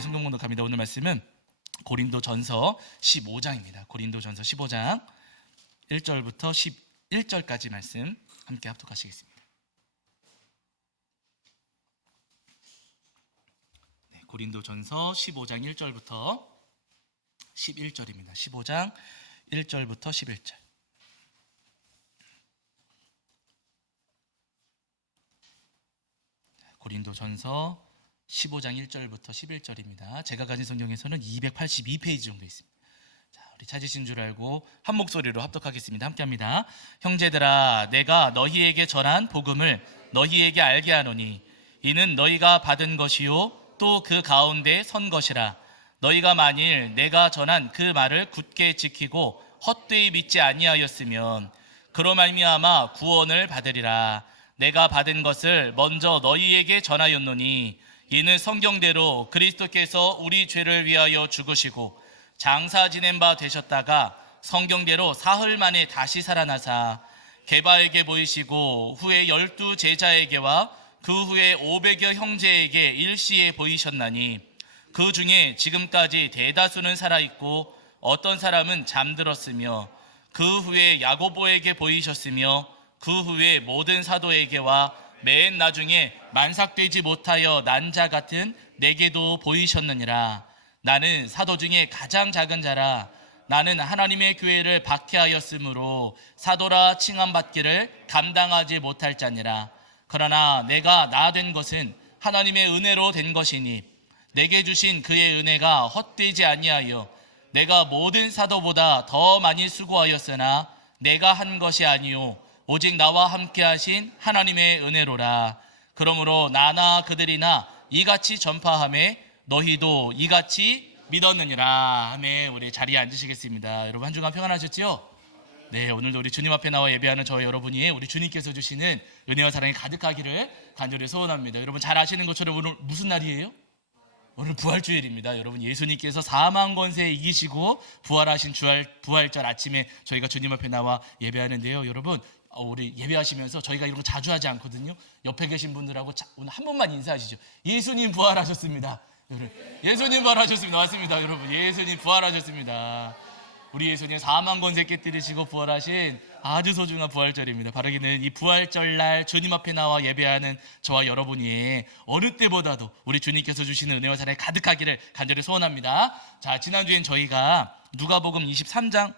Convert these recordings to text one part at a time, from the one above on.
우리 성경 공독합니다. 오늘 말씀은 고린도전서 15장입니다. 고린도전서 15장 1절부터 11절까지 말씀 함께 합독하시겠습니다. 네, 고린도전서 15장 1절부터 11절입니다. 15장 1절부터 11절. 고린도전서 15장 1절부터 11절입니다. 제가 가진 성경에서는 282페이지 정도 있습니다. 자, 우리 찾으신 줄 알고 한 목소리로 합독하겠습니다. 함께합니다. 형제들아, 내가 너희에게 전한 복음을 너희에게 알게 하노니 이는 너희가 받은 것이요 또 그 가운데 선 것이라. 너희가 만일 내가 전한 그 말을 굳게 지키고 헛되이 믿지 아니하였으면 그로 말미암아 구원을 받으리라. 내가 받은 것을 먼저 너희에게 전하였노니 이는 성경대로 그리스도께서 우리 죄를 위하여 죽으시고 장사 지낸 바 되셨다가 성경대로 사흘 만에 다시 살아나사 게바에게 보이시고 후에 12 제자에게와 그 후에 500여 형제에게 일시에 보이셨나니 그 중에 지금까지 대다수는 살아있고 어떤 사람은 잠들었으며 그 후에 야고보에게 보이셨으며 그 후에 모든 사도에게와 맨 나중에 만삭되지 못하여 난 자 같은 내게도 보이셨느니라. 나는 사도 중에 가장 작은 자라. 나는 하나님의 교회를 박해하였으므로 사도라 칭함받기를 감당하지 못할 자니라. 그러나 내가 나 된 것은 하나님의 은혜로 된 것이니 내게 주신 그의 은혜가 헛되지 아니하여 내가 모든 사도보다 더 많이 수고하였으나 내가 한 것이 아니요 오직 나와 함께 하신 하나님의 은혜로라. 그러므로 나나 그들이나 이같이 전파하매 너희도 이같이 믿었느니라. 아멘. 우리 자리에 앉으시겠습니다. 여러분 한 주간 평안하셨죠? 네, 오늘도 우리 주님 앞에 나와 예배하는 저희 여러분이 우리 주님께서 주시는 은혜와 사랑이 가득하기를 간절히 소원합니다. 여러분 잘 아시는 것처럼 오늘 무슨 날이에요? 오늘 부활주일입니다. 여러분 예수님께서 사망 권세 이기시고 부활하신 부활절 아침에 저희가 주님 앞에 나와 예배하는데요. 여러분 우리 예배하시면서 저희가 이런 거 자주 하지 않거든요. 옆에 계신 분들하고 오늘 한 번만 인사하시죠. 예수님 부활하셨습니다. 여러분, 예수님 부활하셨습니다. 맞습니다. 여러분 예수님 부활하셨습니다. 우리 예수님 사망 권세 깨뜨리시고 부활하신 아주 소중한 부활절입니다. 바라기는 이 부활절날 주님 앞에 나와 예배하는 저와 여러분이 어느 때보다도 우리 주님께서 주시는 은혜와 사랑이 가득하기를 간절히 소원합니다. 자, 지난주엔 저희가 누가복음 23장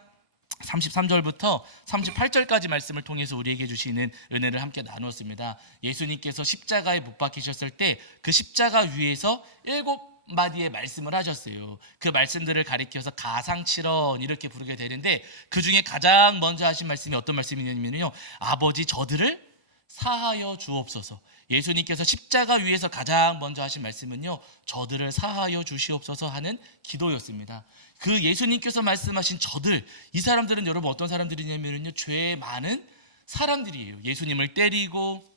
33절부터 38절까지 말씀을 통해서 우리에게 주시는 은혜를 함께 나누었습니다. 예수님께서 십자가에 못 박히셨을 때 그 십자가 위에서 7마디의 말씀을 하셨어요. 그 말씀들을 가리켜서 가상칠언 이렇게 부르게 되는데 그 중에 가장 먼저 하신 말씀이 어떤 말씀이냐면요, 아버지 저들을 사하여 주옵소서. 예수님께서 십자가 위에서 가장 먼저 하신 말씀은요, 저들을 사하여 주시옵소서 하는 기도였습니다. 그 예수님께서 말씀하신 저들, 이 사람들은 여러분 어떤 사람들이냐면요, 죄 많은 사람들이에요. 예수님을 때리고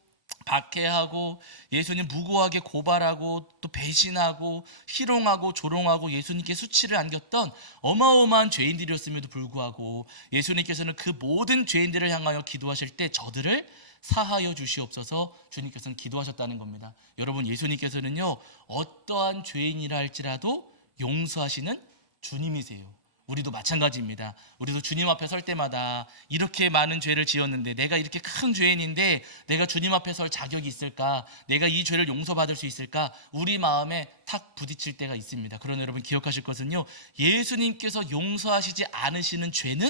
박해하고 예수님 무고하게 고발하고 또 배신하고 희롱하고 조롱하고 예수님께 수치를 안겼던 어마어마한 죄인들이었음에도 불구하고 예수님께서는 그 모든 죄인들을 향하여 기도하실 때 저들을 사하여 주시옵소서 주님께서는 기도하셨다는 겁니다. 여러분 예수님께서는요, 어떠한 죄인이라 할지라도 용서하시는 주님이세요. 우리도 마찬가지입니다. 우리도 주님 앞에 설 때마다 이렇게 많은 죄를 지었는데 내가 이렇게 큰 죄인인데 내가 주님 앞에 설 자격이 있을까? 내가 이 죄를 용서받을 수 있을까? 우리 마음에 탁 부딪힐 때가 있습니다. 그러나 여러분 기억하실 것은요, 예수님께서 용서하시지 않으시는 죄는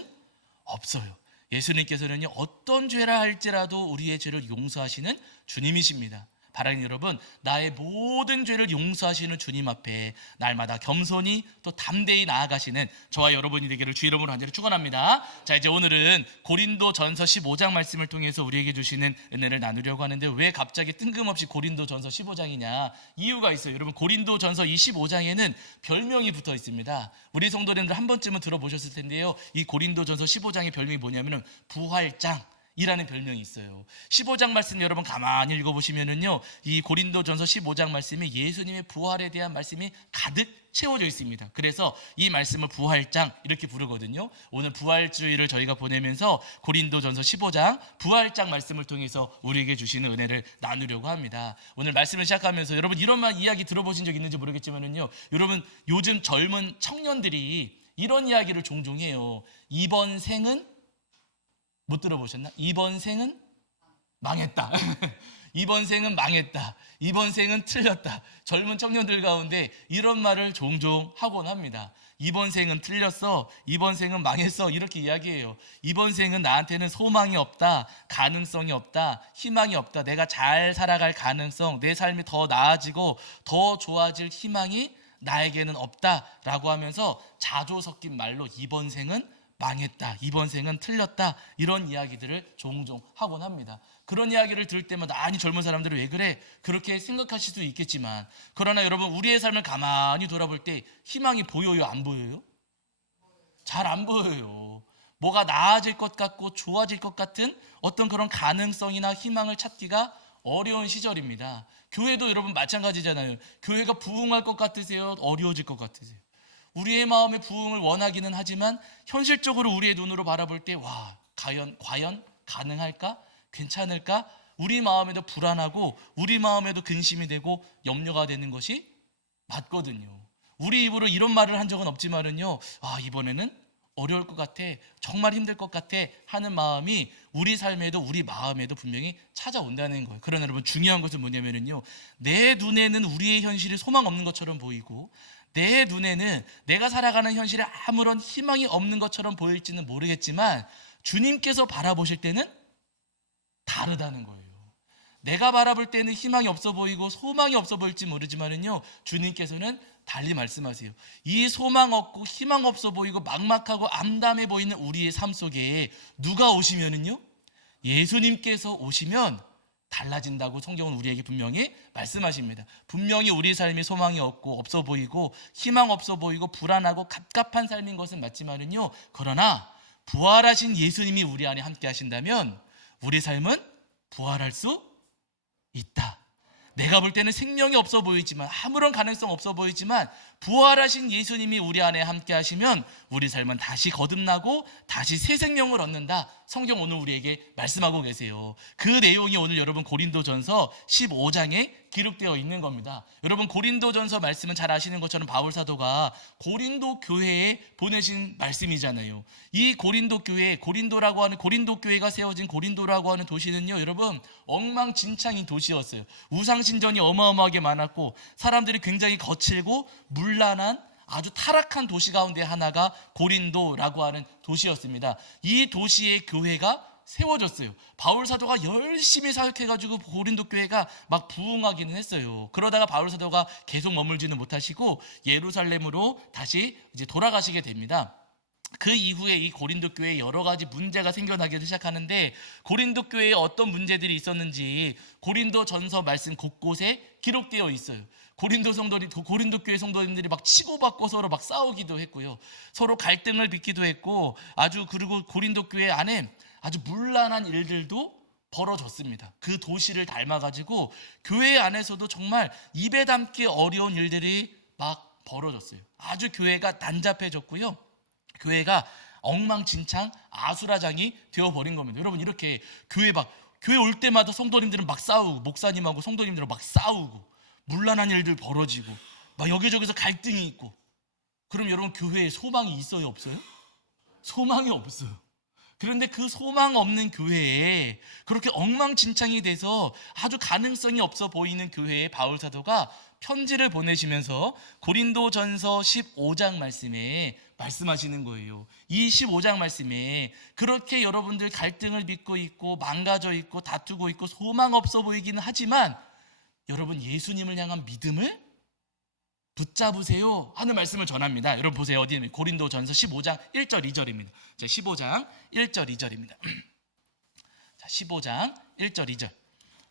없어요. 예수님께서는요, 어떤 죄라 할지라도 우리의 죄를 용서하시는 주님이십니다. 바라는 여러분, 나의 모든 죄를 용서하시는 주님 앞에 날마다 겸손히 또 담대히 나아가시는 저와 여러분이 되기를 주 이름으로 간절히 축원합니다. 자, 이제 오늘은 고린도전서 15장 말씀을 통해서 우리에게 주시는 은혜를 나누려고 하는데 왜 갑자기 뜬금없이 고린도전서 15장이냐? 이유가 있어요. 여러분 고린도전서 이 15장에는 별명이 붙어 있습니다. 우리 성도님들 한 번쯤은 들어보셨을 텐데요, 이 고린도전서 15장의 별명이 뭐냐면은 부활장, 이라는 별명이 있어요. 15장 말씀 여러분 가만히 읽어보시면은요, 이 고린도전서 15장 말씀이 예수님의 부활에 대한 말씀이 가득 채워져 있습니다. 그래서 이 말씀을 부활장 이렇게 부르거든요. 오늘 부활주의를 저희가 보내면서 고린도전서 15장 부활장 말씀을 통해서 우리에게 주시는 은혜를 나누려고 합니다. 오늘 말씀을 시작하면서 여러분 이런 말 이야기 들어보신 적 있는지 모르겠지만은요, 여러분 요즘 젊은 청년들이 이런 이야기를 종종 해요. 이번 생은 못 들어보셨나? 이번 생은 망했다. 이번 생은 망했다. 이번 생은 틀렸다. 젊은 청년들 가운데 이런 말을 종종 하곤 합니다. 이번 생은 틀렸어. 이번 생은 망했어. 이렇게 이야기해요. 이번 생은 나한테는 소망이 없다. 가능성이 없다. 희망이 없다. 내가 잘 살아갈 가능성, 내 삶이 더 나아지고 더 좋아질 희망이 나에게는 없다라고 하면서 자조 섞인 말로 이번 생은 망했다, 이번 생은 틀렸다, 이런 이야기들을 종종 하곤 합니다. 그런 이야기를 들을 때마다 아니 젊은 사람들은 왜 그래? 그렇게 생각하실 수도 있겠지만, 그러나 여러분 우리의 삶을 가만히 돌아볼 때 희망이 보여요? 안 보여요? 잘 안 보여요. 뭐가 나아질 것 같고 좋아질 것 같은 어떤 그런 가능성이나 희망을 찾기가 어려운 시절입니다. 교회도 여러분 마찬가지잖아요. 교회가 부흥할 것 같으세요? 어려워질 것 같으세요? 우리의 마음의 부흥을 원하기는 하지만 현실적으로 우리의 눈으로 바라볼 때 와, 과연 가능할까? 괜찮을까? 우리 마음에도 불안하고 우리 마음에도 근심이 되고 염려가 되는 것이 맞거든요. 우리 입으로 이런 말을 한 적은 없지만은요, 아, 이번에는 어려울 것 같아, 정말 힘들 것 같아 하는 마음이 우리 삶에도 우리 마음에도 분명히 찾아온다는 거예요. 그러나 여러분 중요한 것은 뭐냐면요, 내 눈에는 우리의 현실이 소망 없는 것처럼 보이고 내 눈에는 내가 살아가는 현실에 아무런 희망이 없는 것처럼 보일지는 모르겠지만 주님께서 바라보실 때는 다르다는 거예요. 내가 바라볼 때는 희망이 없어 보이고 소망이 없어 보일지 모르지만은요, 주님께서는 달리 말씀하세요. 이 소망 없고 희망 없어 보이고 막막하고 암담해 보이는 우리의 삶 속에 누가 오시면은요, 예수님께서 오시면 달라진다고 성경은 우리에게 분명히 말씀하십니다. 분명히 우리 삶이 소망이 없고 없어 보이고 희망 없어 보이고 불안하고 갑갑한 삶인 것은 맞지만은요, 그러나 부활하신 예수님이 우리 안에 함께 하신다면 우리 삶은 부활할 수 있다. 내가 볼 때는 생명이 없어 보이지만, 아무런 가능성 없어 보이지만 부활하신 예수님이 우리 안에 함께 하시면 우리 삶은 다시 거듭나고 다시 새 생명을 얻는다. 성경 오늘 우리에게 말씀하고 계세요. 그 내용이 오늘 여러분 고린도전서 15장에 기록되어 있는 겁니다. 여러분 고린도전서 말씀은 잘 아시는 것처럼 바울 사도가 고린도 교회에 보내신 말씀이잖아요. 이 고린도 교회, 고린도라고 하는 고린도 교회가 세워진 고린도라고 하는 도시는요, 여러분 엉망진창인 도시였어요. 우상신전이 어마어마하게 많았고 사람들이 굉장히 거칠고 문란한 아주 타락한 도시 가운데 하나가 고린도라고 하는 도시였습니다. 이 도시의 교회가 세워졌어요. 바울 사도가 열심히 사역해가지고 고린도 교회가 막 부흥하기는 했어요. 그러다가 바울 사도가 계속 머물지는 못하시고 예루살렘으로 다시 이제 돌아가시게 됩니다. 그 이후에 이 고린도 교회에 여러 가지 문제가 생겨나기 시작하는데, 고린도 교회에 어떤 문제들이 있었는지 고린도 전서 말씀 곳곳에 기록되어 있어요. 고린도 교회 성도님들이 막 치고받고 서로 막 싸우기도 했고요. 서로 갈등을 빚기도 했고, 그리고 고린도 교회 안에 아주 문란한 일들도 벌어졌습니다. 그 도시를 닮아가지고 교회 안에서도 정말 입에 담기 어려운 일들이 막 벌어졌어요. 아주 교회가 난잡해졌고요. 교회가 엉망진창 아수라장이 되어버린 겁니다. 여러분 이렇게 교회 올 때마다 성도님들은 막 싸우고, 목사님하고 성도님들은 막 싸우고, 문란한 일들 벌어지고 막 여기저기서 갈등이 있고, 그럼 여러분 교회에 소망이 있어요, 없어요? 소망이 없어요. 그런데 그 소망 없는 교회에, 그렇게 엉망진창이 돼서 아주 가능성이 없어 보이는 교회에 바울 사도가 편지를 보내시면서 고린도전서 15장 말씀에 말씀하시는 거예요. 이 15장 말씀에 그렇게 여러분들 갈등을 빚고 있고 망가져 있고 다투고 있고 소망 없어 보이기는 하지만 여러분 예수님을 향한 믿음을 붙잡으세요 하는 말씀을 전합니다. 여러분 보세요. 어디에 고린도전서 15장 1절 2절입니다. 15장 1절 2절입니다. 자, 15장 1절 2절.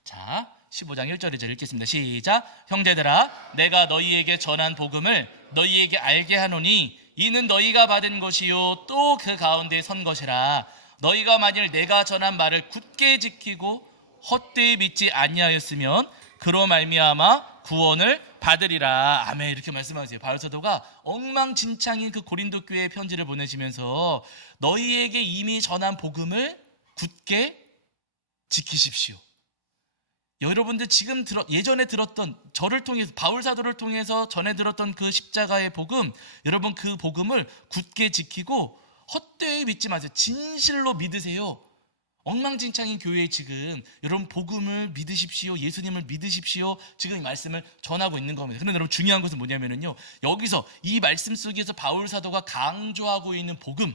자, 15장 1절 2절 읽겠습니다. 시작. 형제들아, 내가 너희에게 전한 복음을 너희에게 알게 하노니 이는 너희가 받은 것이요 또 그 가운데 선 것이라. 너희가 만일 내가 전한 말을 굳게 지키고 헛되이 믿지 아니하였으면 그로 말미암아 구원을 받으리라. 아멘. 이렇게 말씀하세요. 바울 사도가 엉망진창인 그 고린도 교회에 편지를 보내시면서 너희에게 이미 전한 복음을 굳게 지키십시오. 여러분들 지금 예전에 들었던 저를 통해서 바울 사도를 통해서 전해 들었던 그 십자가의 복음, 여러분 그 복음을 굳게 지키고 헛되이 믿지 마세요. 진실로 믿으세요. 엉망진창인 교회에 지금 여러분 복음을 믿으십시오. 예수님을 믿으십시오. 지금 이 말씀을 전하고 있는 겁니다. 그런데 여러분 중요한 것은 뭐냐면요, 여기서 이 말씀 속에서 바울 사도가 강조하고 있는 복음,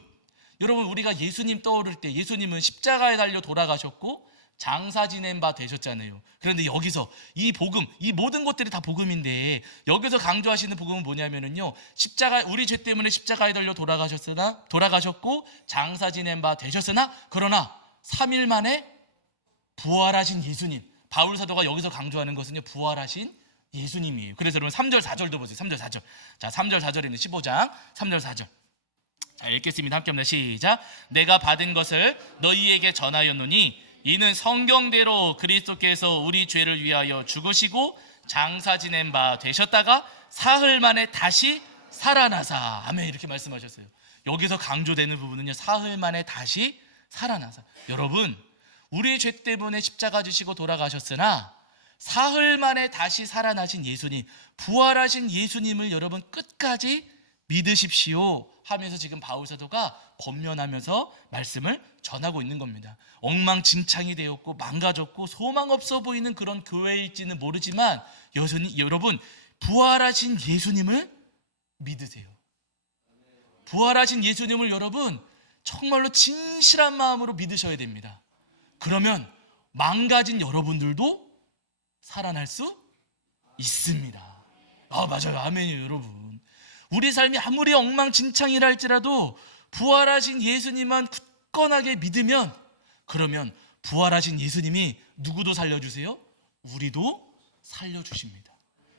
여러분 우리가 예수님 떠오를 때 예수님은 십자가에 달려 돌아가셨고 장사 지낸 바 되셨잖아요. 그런데 여기서 이 복음, 이 모든 것들이 다 복음인데 여기서 강조하시는 복음은 뭐냐면요, 십자가, 우리 죄 때문에 십자가에 달려 돌아가셨고 장사 지낸 바 되셨으나 그러나 3일 만에 부활하신 예수님. 바울 사도가 여기서 강조하는 것은요, 부활하신 예수님이에요. 그래서 여러분 3절 4절도 보세요. 3절 4절. 자, 3절 4절에 있는 15장 3절 4절. 자, 읽겠습니다. 함께 합니다. 시작. 내가 받은 것을 너희에게 전하였노니 이는 성경대로 그리스도께서 우리 죄를 위하여 죽으시고 장사 지낸 바 되셨다가 사흘 만에 다시 살아나사. 아멘. 이렇게 말씀하셨어요. 여기서 강조되는 부분은요, 사흘 만에 다시 살아나사. 여러분, 우리의 죄 때문에 십자가 지시고 돌아가셨으나 사흘 만에 다시 살아나신 예수님, 부활하신 예수님을 여러분 끝까지 믿으십시오 하면서 지금 바울 사도가 권면하면서 말씀을 전하고 있는 겁니다. 엉망진창이 되었고 망가졌고 소망 없어 보이는 그런 교회일지는 모르지만 여러분 부활하신 예수님을 믿으세요. 부활하신 예수님을 여러분 정말로 진실한 마음으로 믿으셔야 됩니다. 그러면 망가진 여러분들도 살아날 수 있습니다. 아, 맞아요. 아멘이에요. 여러분, 우리 삶이 아무리 엉망진창이라 할지라도 부활하신 예수님만 굳건하게 믿으면, 그러면 부활하신 예수님이 누구도 살려주세요? 우리도 살려주십니다.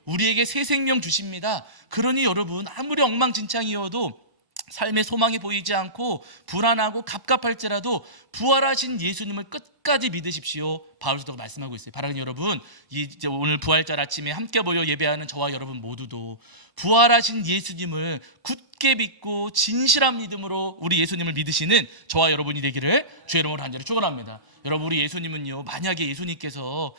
우리에게 새 생명 주십니다. 그러니 여러분, 아무리 엉망진창이어도 삶의 소망이 보이지 않고 불안하고 갑갑할지라도 부활하신 예수님을 끝까지 믿으십시오. 바울 사도가 말씀하고 있어요. 바라는 여러분, 이제 오늘 부활절 아침에 함께 모여 예배하는 저와 여러분 모두도 부활하신 예수님을 굳게 믿고 진실한 믿음으로 우리 예수님을 믿으시는 저와 여러분이 되기를 주의 이름으로 간절히 축원합니다. 여러분, 우리 예수님은요, 만약에 예수님께서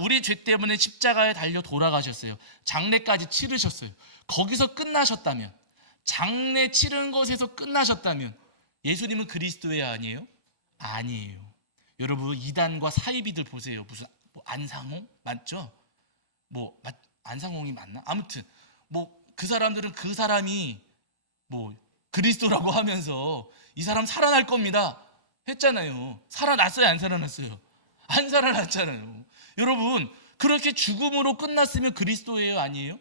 우리 죄 때문에 십자가에 달려 돌아가셨어요. 장례까지 치르셨어요. 거기서 끝나셨다면, 장례 치른 것에서 끝나셨다면 예수님은 그리스도의 아니에요? 아니에요. 여러분, 이단과 사이비들 보세요. 무슨 안상홍 맞죠? 안상홍이 맞나? 아무튼 그 사람들은 그 사람이 그리스도라고 하면서 이 사람 살아날 겁니다 했잖아요. 살아났어요? 안 살아났어요? 안 살아났잖아요. 여러분, 그렇게 죽음으로 끝났으면 그리스도예요? 아니에요?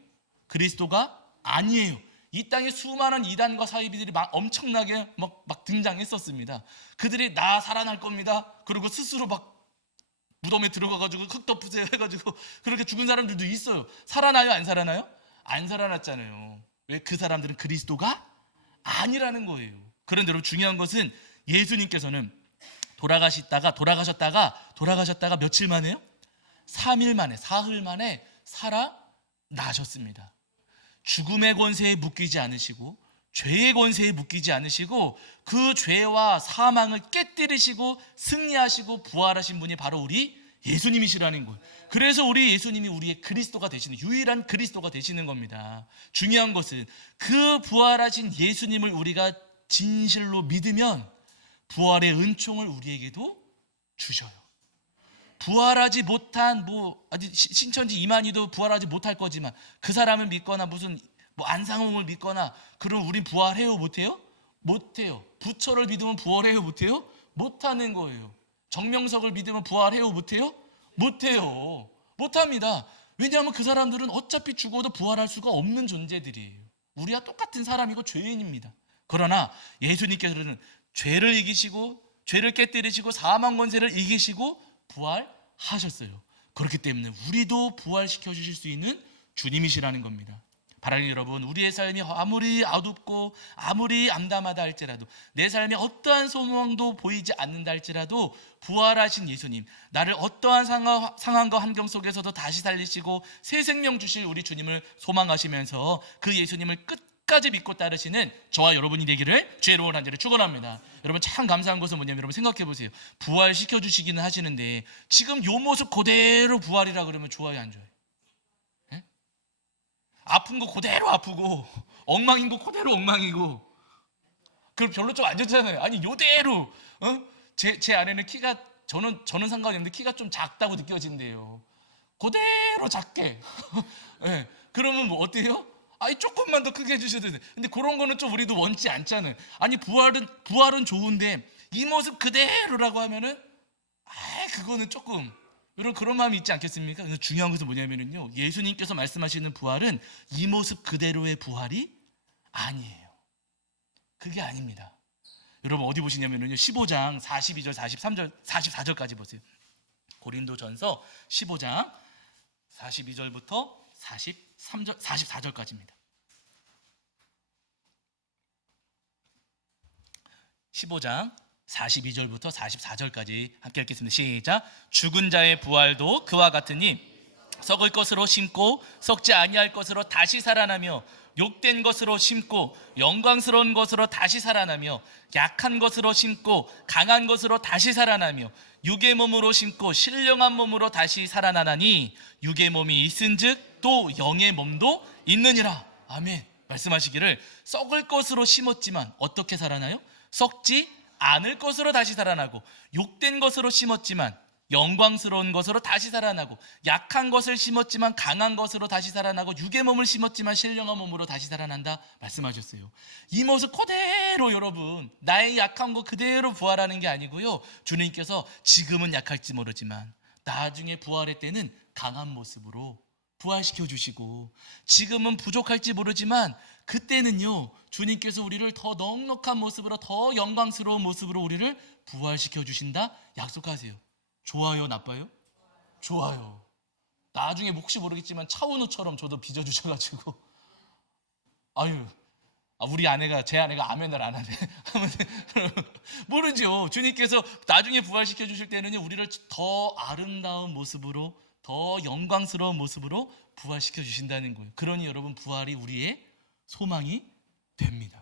그리스도가 아니에요. 이 땅에 수많은 이단과 사이비들이 엄청나게 막 등장했었습니다. 그들이 나 살아날 겁니다. 그리고 스스로 무덤에 들어가가지고 흙 덮으세요 해가지고 그렇게 죽은 사람들도 있어요. 살아나요? 안 살아나요? 안 살아났잖아요. 왜? 그 사람들은 그리스도가 아니라는 거예요. 그런데 여러분, 중요한 것은 예수님께서는 돌아가셨다가 며칠 만에요? 3일 만에, 사흘 만에 살아나셨습니다. 죽음의 권세에 묶이지 않으시고 죄의 권세에 묶이지 않으시고 그 죄와 사망을 깨뜨리시고 승리하시고 부활하신 분이 바로 우리 예수님이시라는 거예요. 그래서 우리 예수님이 우리의 그리스도가 되시는, 유일한 그리스도가 되시는 겁니다. 중요한 것은 그 부활하신 예수님을 우리가 진실로 믿으면 부활의 은총을 우리에게도 주셔요. 부활하지 못한 아직 신천지 이만희도 부활하지 못할 거지만 그 사람을 믿거나 무슨 안상홍을 믿거나 그럼 우린 부활해요? 못해요? 못해요. 부처를 믿으면 부활해요? 못해요? 못하는 거예요. 정명석을 믿으면 부활해요? 못해요? 못해요. 못합니다. 왜냐하면 그 사람들은 어차피 죽어도 부활할 수가 없는 존재들이에요. 우리와 똑같은 사람이고 죄인입니다. 그러나 예수님께서는 죄를 이기시고 죄를 깨뜨리시고 사망 권세를 이기시고 부활하셨어요. 그렇기 때문에 우리도 부활시켜 주실 수 있는 주님이시라는 겁니다. 바라는 여러분, 우리의 삶이 아무리 어둡고 아무리 암담하다 할지라도, 내 삶에 어떠한 소망도 보이지 않는다 할지라도 부활하신 예수님, 나를 어떠한 상황과 환경 속에서도 다시 살리시고 새 생명 주실 우리 주님을 소망하시면서 그 예수님을 끝까지 믿고 따르시는 저와 여러분이 되기를 주의 이름으로 간절히 축원합니다. 여러분, 참 감사한 것은 뭐냐면, 여러분 생각해 보세요. 부활시켜 주시기는 하시는데 지금 요 모습 그대로 부활이라 그러면 좋아요, 안 좋아요? 아픈 거 그대로 아프고 엉망인 거 그대로 엉망이고, 그럼 별로 좀 안 좋잖아요. 아니 요대로 제 아내는 키가, 저는 상관이 없는데 키가 좀 작다고 느껴진대요. 그대로 작게. 네. 그러면 뭐 어때요? 아니 조금만 더 크게 해주셔도 돼. 근데 그런 거는 좀 우리도 원치 않잖아요. 아니 부활은 좋은데 이 모습 그대로라고 하면은 그거는 조금, 여러분 그런 마음이 있지 않겠습니까? 그래서 중요한 것은 뭐냐면요, 예수님께서 말씀하시는 부활은 이 모습 그대로의 부활이 아니에요. 그게 아닙니다. 여러분 어디 보시냐면요, 15장 42절 43절 44절까지 보세요. 고린도전서 15장 42절부터 43절 44절까지입니다. 15장 42절부터 44절까지 함께 읽겠습니다. 시작. 죽은 자의 부활도 그와 같으니 썩을 것으로 심고 썩지 아니할 것으로 다시 살아나며, 욕된 것으로 심고 영광스러운 것으로 다시 살아나며, 약한 것으로 심고 강한 것으로 다시 살아나며, 육의 몸으로 심고 신령한 몸으로 다시 살아나나니, 육의 몸이 있은즉 또 영의 몸도 있느니라. 아멘. 말씀하시기를 썩을 것으로 심었지만 어떻게 살아나요? 썩지 않을 것으로 다시 살아나고, 욕된 것으로 심었지만 영광스러운 것으로 다시 살아나고, 약한 것을 심었지만 강한 것으로 다시 살아나고, 육의 몸을 심었지만 신령한 몸으로 다시 살아난다 말씀하셨어요. 이 모습 그대로, 여러분 나의 약한 거 그대로 부활하는 게 아니고요, 주님께서 지금은 약할지 모르지만 나중에 부활의 때는 강한 모습으로 부활시켜 주시고, 지금은 부족할지 모르지만 그때는요 주님께서 우리를 더 넉넉한 모습으로, 더 영광스러운 모습으로 우리를 부활시켜 주신다 약속하세요. 좋아요, 나빠요? 좋아요. 나중에 혹시 모르겠지만 차은우처럼 저도 빚어주셔가지고 우리 아내가, 제 아내가 아멘을 안 하네. 모르죠. 주님께서 나중에 부활시켜 주실 때는요, 우리를 더 아름다운 모습으로, 더 영광스러운 모습으로 부활시켜 주신다는 거예요. 그러니 여러분, 부활이 우리의 소망이 됩니다.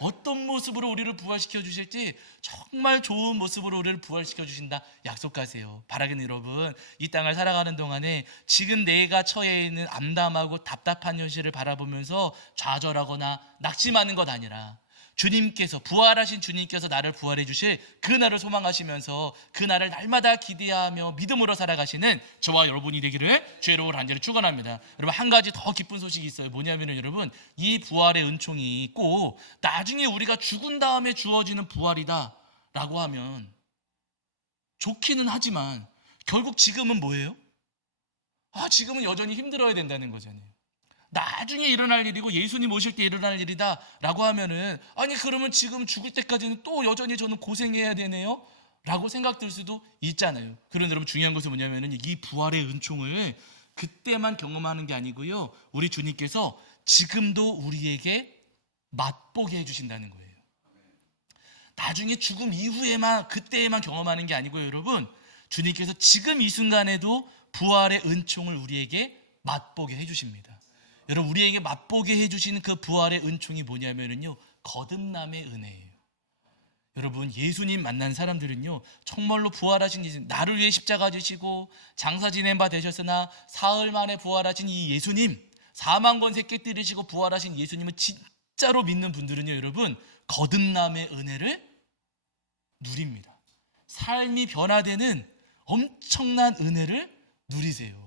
어떤 모습으로 우리를 부활시켜 주실지 정말 좋은 모습으로 우리를 부활시켜 주신다 약속하세요. 바라기는 여러분, 이 땅을 살아가는 동안에 지금 내가 처해 있는 암담하고 답답한 현실을 바라보면서 좌절하거나 낙심하는 것 아니라, 주님께서, 부활하신 주님께서 나를 부활해 주실 그날을 소망하시면서 그날을 날마다 기대하며 믿음으로 살아가시는 저와 여러분이 되기를 주의 이름으로 간절히 축원합니다. 여러분, 한 가지 더 기쁜 소식이 있어요. 뭐냐면은 여러분, 이 부활의 은총이 꼭 나중에 우리가 죽은 다음에 주어지는 부활이다 라고 하면 좋기는 하지만, 결국 지금은 뭐예요? 지금은 여전히 힘들어야 된다는 거잖아요. 나중에 일어날 일이고 예수님 오실 때 일어날 일이다 라고 하면은, 그러면 지금 죽을 때까지는 또 여전히 저는 고생해야 되네요 라고 생각될 수도 있잖아요. 그런데 여러분, 중요한 것은 뭐냐면은, 이 부활의 은총을 그때만 경험하는 게 아니고요, 우리 주님께서 지금도 우리에게 맛보게 해주신다는 거예요. 나중에 죽음 이후에만, 그때에만 경험하는 게 아니고요, 여러분, 주님께서 지금 이 순간에도 부활의 은총을 우리에게 맛보게 해주십니다. 여러분, 우리에게 맛보게 해주시는 그 부활의 은총이 뭐냐면요, 거듭남의 은혜예요. 여러분, 예수님 만난 사람들은요, 정말로 부활하신 예수님, 나를 위해 십자가 지시고 장사 지낸 바 되셨으나 사흘 만에 부활하신 이 예수님, 4만 권 새끼 때리시고 부활하신 예수님을 진짜로 믿는 분들은요, 여러분, 거듭남의 은혜를 누립니다. 삶이 변화되는 엄청난 은혜를 누리세요.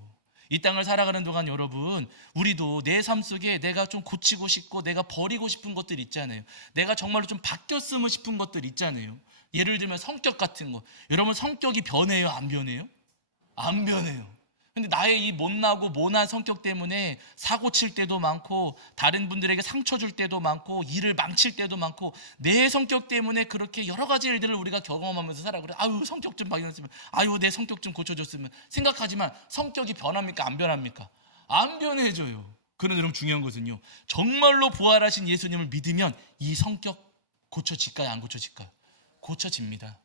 이 땅을 살아가는 동안 여러분, 우리도 내 삶 속에 내가 좀 고치고 싶고 내가 버리고 싶은 것들 있잖아요. 내가 정말로 좀 바뀌었으면 싶은 것들 있잖아요. 예를 들면 성격 같은 거. 여러분, 성격이 변해요, 안 변해요? 안 변해요. 근데 나의 이 못나고 모난 성격 때문에 사고 칠 때도 많고, 다른 분들에게 상처 줄 때도 많고, 일을 망칠 때도 많고, 내 성격 때문에 그렇게 여러 가지 일들을 우리가 경험하면서 살아. 그래, 성격 좀 바뀌었으면, 내 성격 좀 고쳐줬으면 생각하지만, 성격이 변합니까, 안 변합니까? 안 변해져요. 그런데 여러분 중요한 것은요, 정말로 부활하신 예수님을 믿으면 이 성격 고쳐질까요? 안 고쳐질까요? 고쳐집니다.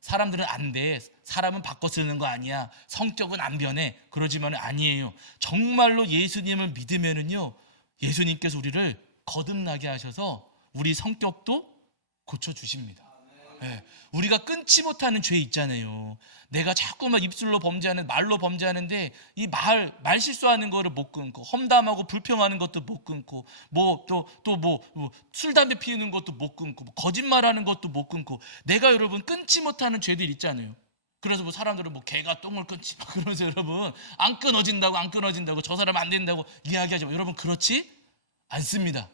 사람들은 안 돼, 사람은 바꿔 쓰는 거 아니야, 성격은 안 변해, 그러지만 아니에요. 정말로 예수님을 믿으면은요, 예수님께서 우리를 거듭나게 하셔서 우리 성격도 고쳐주십니다. 네, 우리가 끊지 못하는 죄 있잖아요. 내가 자꾸만 입술로 범죄하는, 말로 범죄하는데 이 말 실수하는 거를 못 끊고, 험담하고 불평하는 것도 못 끊고, 술 담배 피우는 것도 못 끊고, 거짓말하는 것도 못 끊고, 내가 여러분 끊지 못하는 죄들 있잖아요. 그래서 사람들은 개가 똥을 끊지 막 그러면서 여러분 안 끊어진다고 저 사람 안 된다고 이야기하지만, 여러분 그렇지 않습니다.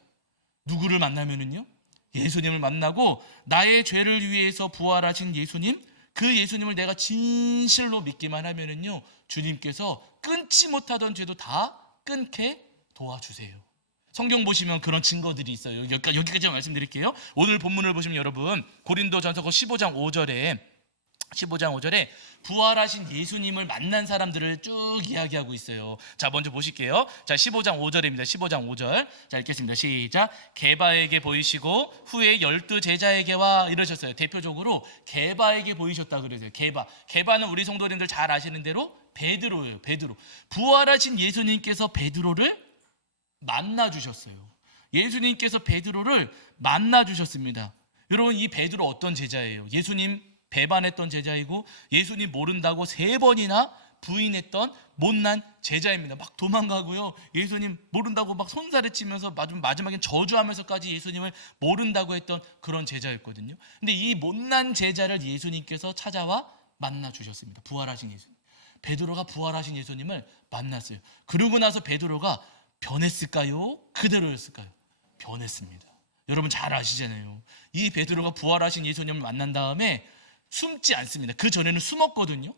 누구를 만나면은요, 예수님을 만나고 나의 죄를 위해서 부활하신 예수님, 그 예수님을 내가 진실로 믿기만 하면은요, 주님께서 끊지 못하던 죄도 다 끊게 도와주세요. 성경 보시면 그런 증거들이 있어요. 여기까지만 말씀드릴게요. 오늘 본문을 보시면 여러분, 고린도전서 15장 5절에 부활하신 예수님을 만난 사람들을 쭉 이야기하고 있어요. 자, 먼저 보실게요. 자, 15장 5절입니다. 15장 5절. 자, 읽겠습니다. 시작. 게바에게 보이시고 후에 12 제자에게와 이러셨어요. 대표적으로 게바에게 보이셨다 그러세요. 게바는 우리 성도님들 잘 아시는 대로 베드로예요. 베드로. 부활하신 예수님께서 베드로를 만나 주셨어요. 예수님께서 베드로를 만나 주셨습니다. 여러분, 이 베드로 어떤 제자예요? 예수님 배반했던 제자이고 예수님 모른다고 3번이나 부인했던 못난 제자입니다. 막 도망가고요, 예수님 모른다고 막 손살에 치면서 마지막엔 저주하면서까지 예수님을 모른다고 했던 그런 제자였거든요. 근데 이 못난 제자를 예수님께서 찾아와 만나 주셨습니다. 부활하신 예수님. 베드로가 부활하신 예수님을 만났어요. 그러고 나서 베드로가 변했을까요? 그대로였을까요? 변했습니다. 여러분 잘 아시잖아요. 이 베드로가 부활하신 예수님을 만난 다음에 숨지 않습니다. 그 전에는 숨었거든요.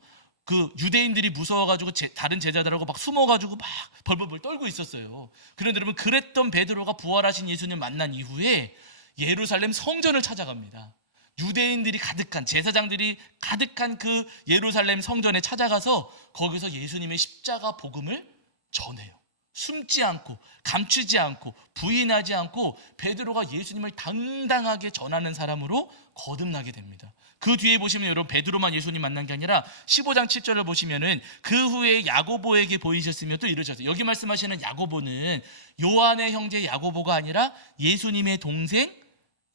그 유대인들이 무서워가지고 다른 제자들하고 막 숨어가지고 막 벌벌벌 떨고 있었어요. 그런데 여러분, 그랬던 베드로가 부활하신 예수님 만난 이후에 예루살렘 성전을 찾아갑니다. 유대인들이 가득한, 제사장들이 가득한 그 예루살렘 성전에 찾아가서 거기서 예수님의 십자가 복음을 전해요. 숨지 않고 감추지 않고 부인하지 않고 베드로가 예수님을 당당하게 전하는 사람으로 거듭나게 됩니다. 그 뒤에 보시면 여러분, 베드로만 예수님 만난 게 아니라 15장 7절을 보시면은 그 후에 야고보에게 보이셨으며 또 이러셨어요. 여기 말씀하시는 야고보는 요한의 형제 야고보가 아니라 예수님의 동생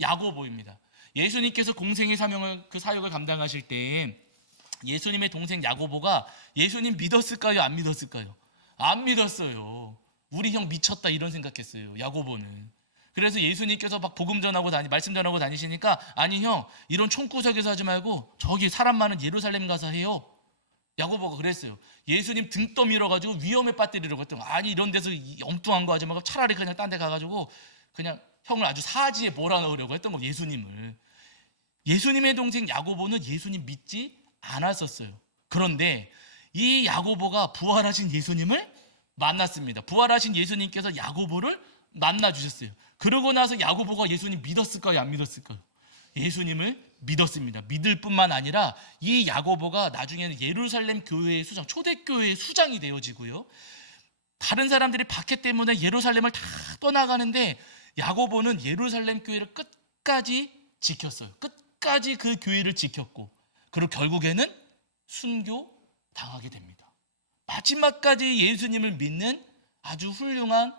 야고보입니다. 예수님께서 공생의 사역을 감당하실 때 예수님의 동생 야고보가 예수님 믿었을까요? 안 믿었을까요? 안 믿었어요. 우리 형 미쳤다 이런 생각했어요, 야고보는. 그래서 예수님께서 막 복음 전하고 말씀 전하고 다니시니까, 아니 형, 이런 총구석에서 하지 말고 저기 사람 많은 예루살렘 가서 해요. 야고보가 그랬어요. 예수님 등 떠밀어가지고 위험에 빠뜨리려고 했던 거. 아니, 이런 데서 엉뚱한 거 하지 말고 차라리 그냥 딴 데 가가지고 그냥 형을 아주 사지에 몰아넣으려고 했던 거, 예수님을. 예수님의 동생 야고보는 예수님 믿지 않았었어요. 그런데 이 야고보가 부활하신 예수님을 만났습니다. 부활하신 예수님께서 야고보를 만나 주셨어요. 그러고 나서 야고보가 예수님 믿었을까요? 안 믿었을까요? 예수님을 믿었습니다. 믿을 뿐만 아니라 이 야고보가 나중에는 예루살렘 교회의 수장, 초대교회의 수장이 되어지고요, 다른 사람들이 박해 때문에 예루살렘을 다 떠나가는데 야고보는 예루살렘 교회를 끝까지 지켰어요. 끝까지 그 교회를 지켰고, 그리고 결국에는 순교 당하게 됩니다. 마지막까지 예수님을 믿는 아주 훌륭한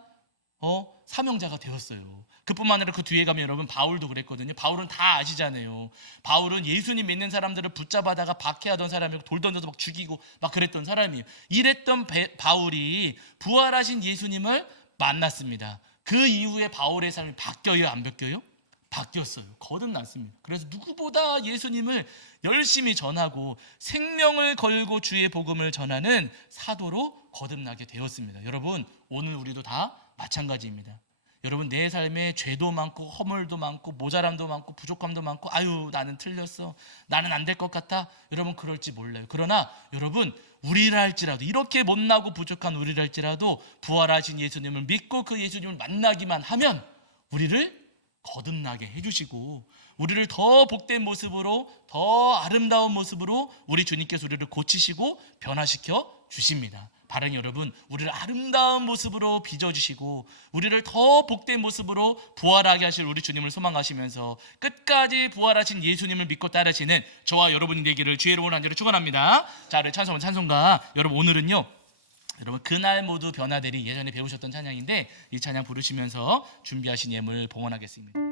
사명자가 되었어요. 그뿐만 아니라 그 뒤에 가면 여러분, 바울도 그랬거든요. 바울은 다 아시잖아요. 바울은 예수님 믿는 사람들을 붙잡아다가 박해하던 사람이고 돌 던져서 막 죽이고 막 그랬던 사람이에요. 이랬던 바울이 부활하신 예수님을 만났습니다. 그 이후에 바울의 삶이 바뀌어요, 안 바뀌어요? 바뀌었어요. 거듭났습니다. 그래서 누구보다 예수님을 열심히 전하고 생명을 걸고 주의 복음을 전하는 사도로 거듭나게 되었습니다. 여러분, 오늘 우리도 다 마찬가지입니다. 여러분, 내 삶에 죄도 많고 허물도 많고 모자람도 많고 부족함도 많고, 아유 나는 틀렸어, 나는 안 될 것 같아, 여러분 그럴지 몰라요. 그러나 여러분, 우리라 할지라도, 이렇게 못나고 부족한 우리라 할지라도 부활하신 예수님을 믿고 그 예수님을 만나기만 하면 우리를 거듭나게 해주시고, 우리를 더 복된 모습으로, 더 아름다운 모습으로 우리 주님께서 우리를 고치시고 변화시켜 주십니다. 바른 여러분, 우리를 아름다운 모습으로 빚어주시고 우리를 더 복된 모습으로 부활하게 하실 우리 주님을 소망하시면서 끝까지 부활하신 예수님을 믿고 따르시는 저와 여러분이 되기를 주의 이름으로 간절히 축원합니다. 자, 우리 찬송가 여러분, 오늘은요, 여러분 그날 모두 변화되리, 예전에 배우셨던 찬양인데 이 찬양 부르시면서 준비하신 예물 봉헌하겠습니다.